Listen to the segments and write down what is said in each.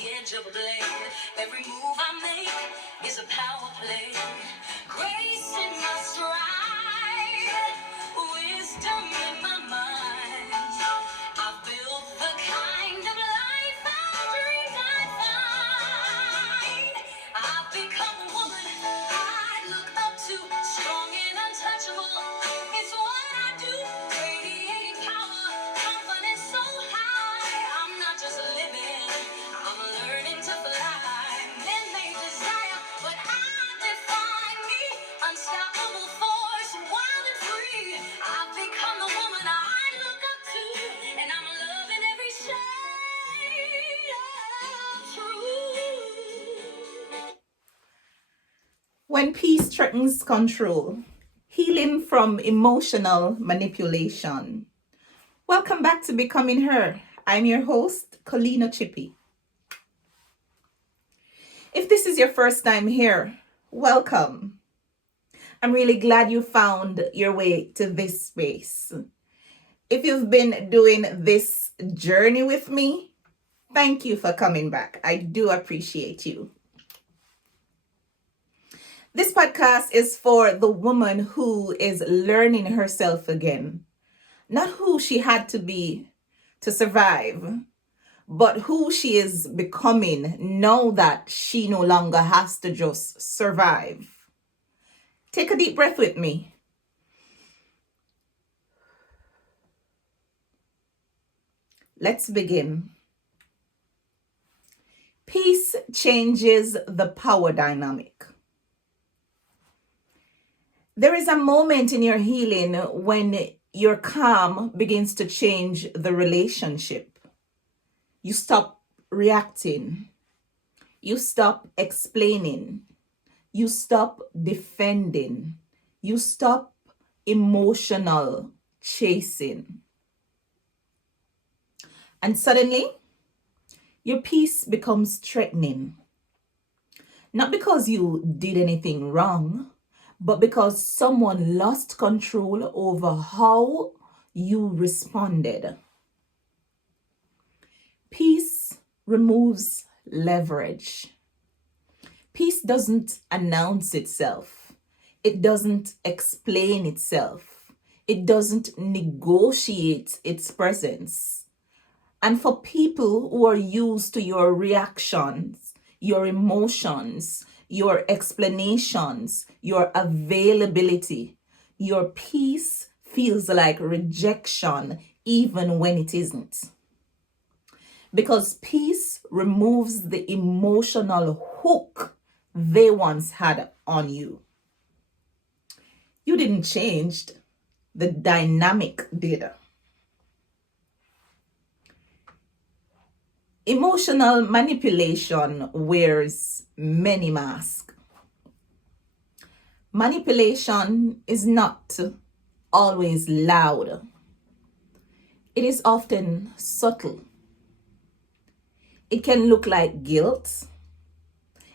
the edge of a blade. Every move I make is a power play. Grace in my stride, wisdom in my mind. I've built the kind of life I dreamed I'd find. I've become a woman I look up to, strong and untouchable. It's what I do, radiating power, confidence so high. I'm not just living, I'm learning to fly. Men may desire, but I define me. Unstoppable force, wild and free. I've become the woman I look up to, and I'm loving every shade of truth. When peace threatens control, healing from emotional manipulation. Welcome back to Becoming Her. I'm your host, Colina Chippy. If this is your first time here, welcome. I'm really glad you found your way to this space. If you've been doing this journey with me, thank you for coming back. I do appreciate you. This podcast is for the woman who is learning herself again. Not who she had to be to survive, but who she is becoming now that she no longer has to just survive. Take a deep breath with me. Let's begin. Peace changes the power dynamic. There is a moment in your healing when your calm begins to change the relationship. You stop reacting. You stop explaining. You stop defending. You stop emotional chasing. And suddenly, your peace becomes threatening. Not because you did anything wrong, but because someone lost control over how you responded. Peace removes leverage. Peace doesn't announce itself. It doesn't explain itself. It doesn't negotiate its presence. And for people who are used to your reactions, your emotions, your explanations, your availability, your peace feels like rejection even when it isn't. Because peace removes the emotional hook they once had on you. You didn't change, the dynamic did. Emotional manipulation wears many masks. Manipulation is not always loud. It is often subtle. It can look like guilt.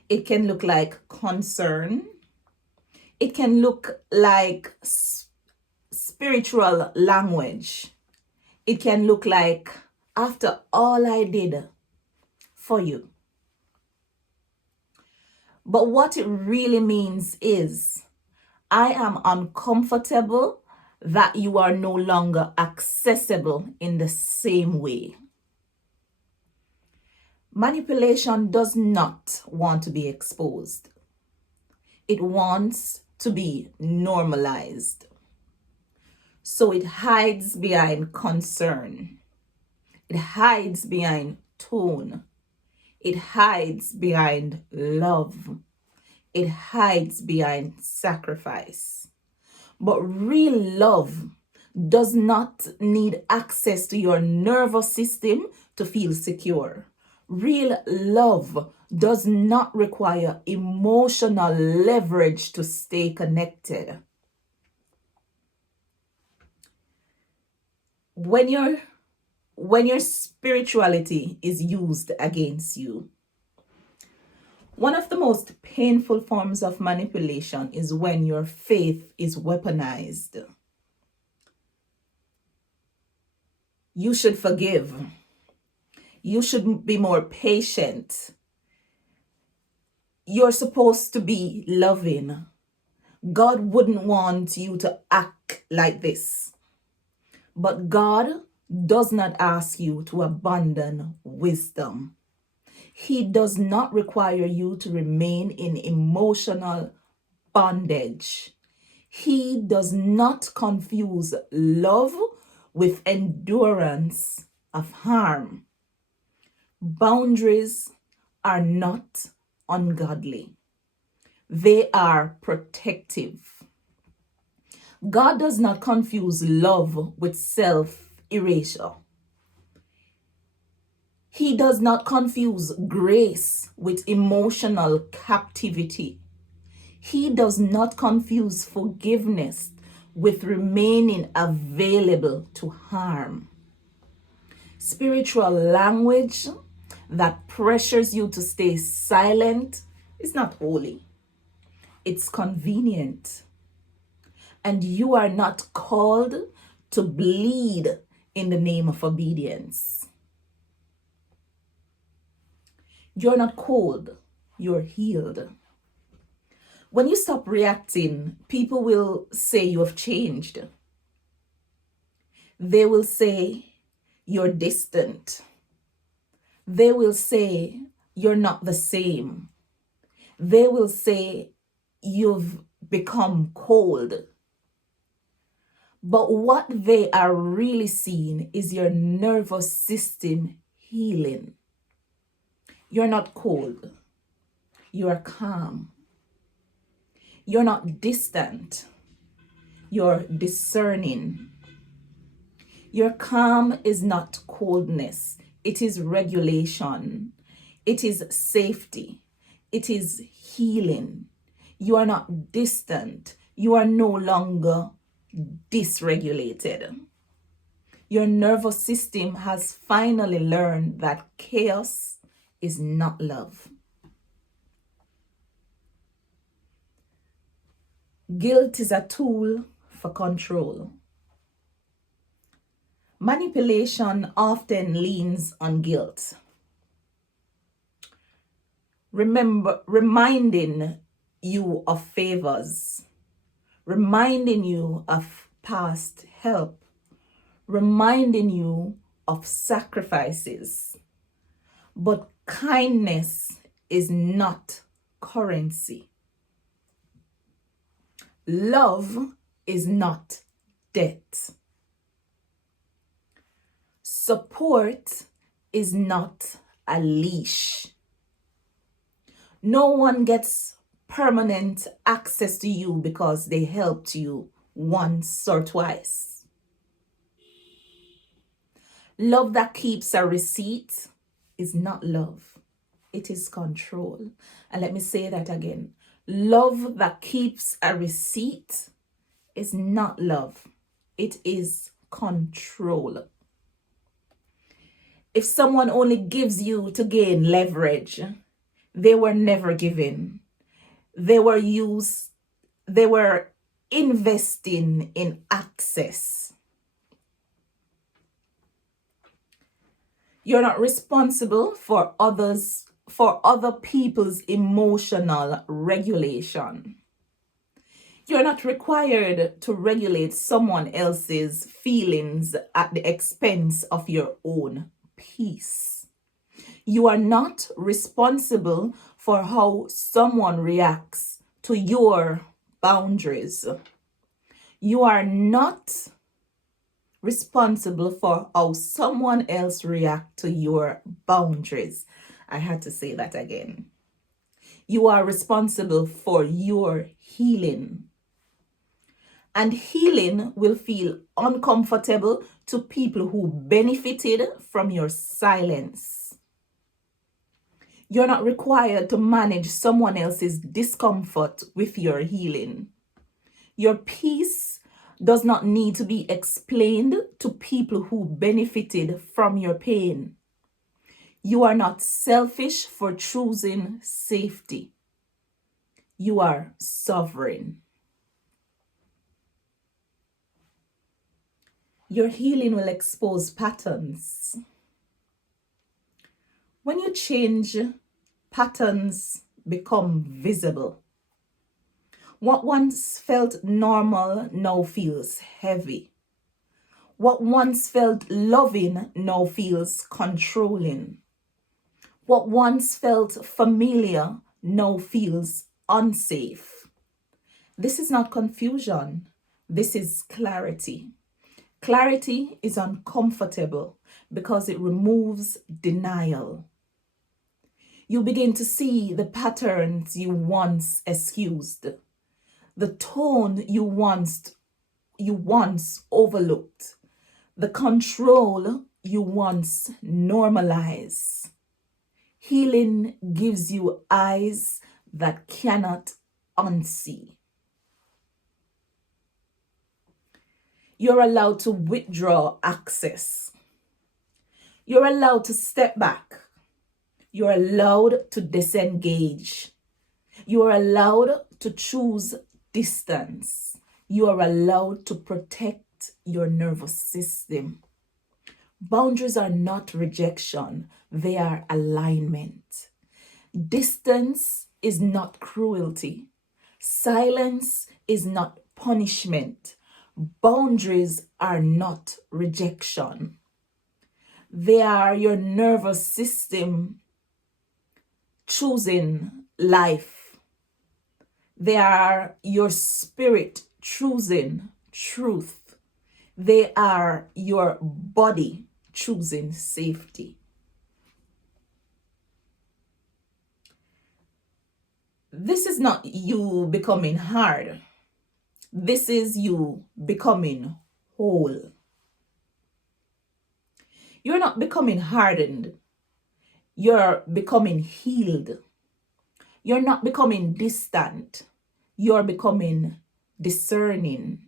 It can look like concern. It can look like spiritual language. It can look like, after all I did for you. But what it really means is, I am uncomfortable that you are no longer accessible in the same way. Manipulation does not want to be exposed. It wants to be normalized. So it hides behind concern. It hides behind tone. It hides behind love. It hides behind sacrifice. But real love does not need access to your nervous system to feel secure. Real love does not require emotional leverage to stay connected. When your spirituality is used against you, one of the most painful forms of manipulation is when your faith is weaponized. You should forgive. You should be more patient. You're supposed to be loving. God wouldn't want you to act like this. But God does not ask you to abandon wisdom. He does not require you to remain in emotional bondage. He does not confuse love with endurance of harm. Boundaries are not ungodly. They are protective. God does not confuse love with self-erasure. He does not confuse grace with emotional captivity. He does not confuse forgiveness with remaining available to harm. Spiritual language that pressures you to stay silent is not holy. It's convenient. And you are not called to bleed in the name of obedience. You're not cold, you're healed. When you stop reacting, people will say you have changed. They will say you're distant. They will say you're not the same. They will say you've become cold. But what they are really seeing is your nervous system healing. You're not cold. You're calm. You're not distant. You're discerning. Your calm is not coldness. It is regulation. It is safety. It is healing. You are not distant. You are no longer dysregulated. Your nervous system has finally learned that chaos is not love. Guilt is a tool for control. Manipulation often leans on guilt. Reminding you of favors, reminding you of past help, reminding you of sacrifices. But kindness is not currency. Love is not debt. Support is not a leash. No one gets permanent access to you because they helped you once or twice. Love that keeps a receipt is not love. It is control. And let me say that again. Love that keeps a receipt is not love. It is control. If someone only gives you to gain leverage, they were never given. They were investing in access. You're not responsible for other people's emotional regulation. You're not required to regulate someone else's feelings at the expense of your own peace. You are not responsible for how someone reacts to your boundaries. You are not responsible for how someone else reacts to your boundaries. I had to say that again. You are responsible for your healing. And healing will feel uncomfortable to people who benefited from your silence. You're not required to manage someone else's discomfort with your healing. Your peace does not need to be explained to people who benefited from your pain. You are not selfish for choosing safety. You are sovereign. Your healing will expose patterns. When you change, patterns become visible. What once felt normal now feels heavy. What once felt loving now feels controlling. What once felt familiar now feels unsafe. This is not confusion. This is clarity. Clarity is uncomfortable because it removes denial. You begin to see the patterns you once excused, the tone you once overlooked, the control you once normalized. Healing gives you eyes that cannot unsee. You're allowed to withdraw access. You're allowed to step back. You're allowed to disengage. You are allowed to choose distance. You are allowed to protect your nervous system. Boundaries are not rejection, they are alignment. Distance is not cruelty. Silence is not punishment. Boundaries are not rejection. They are your nervous system choosing life. They are your spirit choosing truth. They are your body choosing safety. This is not you becoming hard. This is you becoming whole. You're not becoming hardened. You're becoming healed. You're not becoming distant. You're becoming discerning.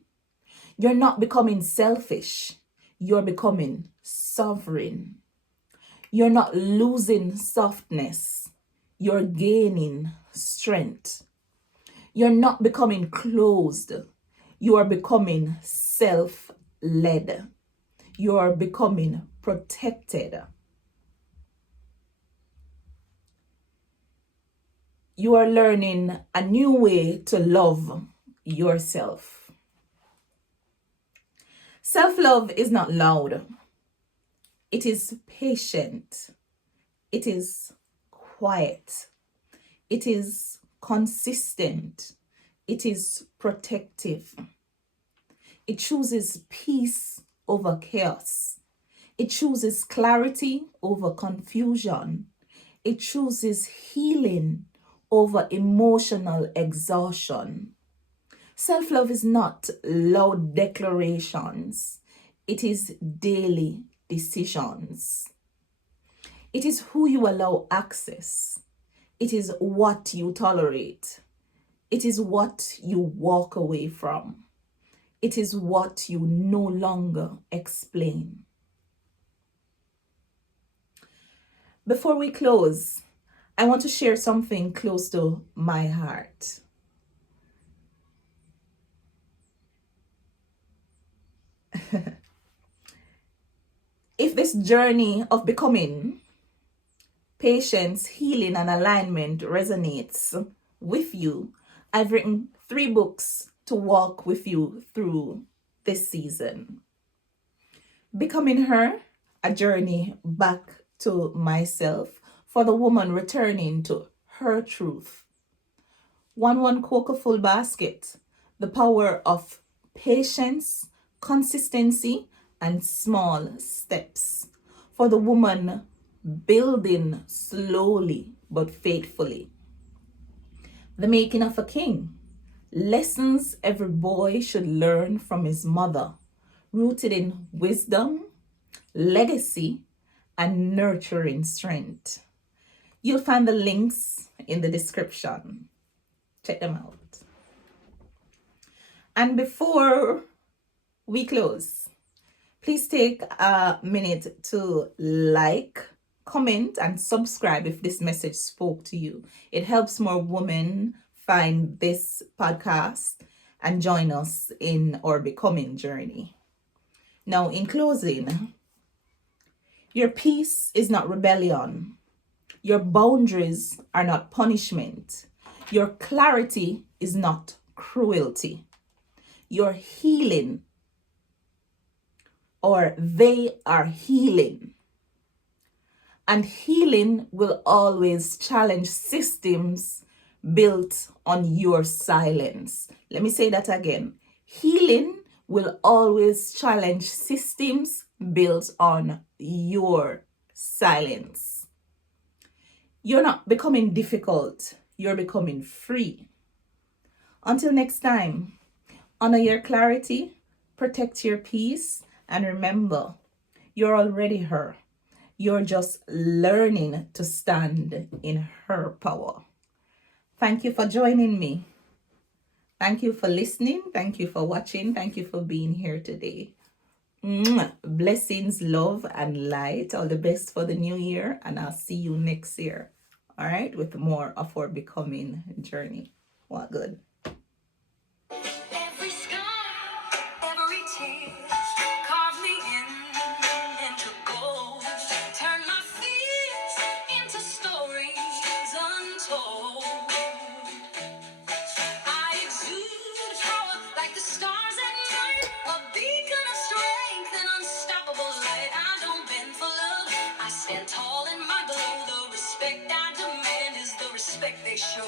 You're not becoming selfish. You're becoming sovereign. You're not losing softness. You're gaining strength. You're not becoming closed. You are becoming self-led. You are becoming protected. You are learning a new way to love yourself. Self-love is not loud. It is patient. It is quiet. It is consistent. It is protective. It chooses peace over chaos. It chooses clarity over confusion. It chooses healing over emotional exhaustion. Self-love is not loud declarations. It is daily decisions. It is who you allow access. It is what you tolerate. It is what you walk away from. It is what you no longer explain. Before we close, I want to share something close to my heart. If this journey of becoming, patience, healing, and alignment resonates with you, I've written 3 books to walk with you through this season. Becoming Her, a journey back to myself for the woman returning to her truth. 1 Cocoa Full Basket, the power of patience, consistency, and small steps for the woman building slowly but faithfully. The Making of a King, lessons every boy should learn from his mother, rooted in wisdom, legacy, and nurturing strength. You'll find the links in the description. Check them out. And before we close, please take a minute to like, comment, and subscribe if this message spoke to you. It helps more women find this podcast and join us in our becoming journey. Now, in closing, your peace is not rebellion. Your boundaries are not punishment. Your clarity is not cruelty. Your healing, or they are healing. And healing will always challenge systems built on your silence. Let me say that again. Healing will always challenge systems built on your silence. You're not becoming difficult, you're becoming free. Until next time, honor your clarity, protect your peace, and remember, you're already her. You're just learning to stand in her power. Thank you for joining me. Thank you for listening. Thank you for watching. Thank you for being here today. Blessings, love, and light. All the best for the new year. And I'll see you next year. All right, with more of our becoming journey. What good. Every scar, every tear, carve me into gold. Turn my fears into stories untold. I exude power like the stars at night, a beacon of strength and unstoppable light. I don't bend for love, I stand tall in my glow. The respect I demand is the respect they show.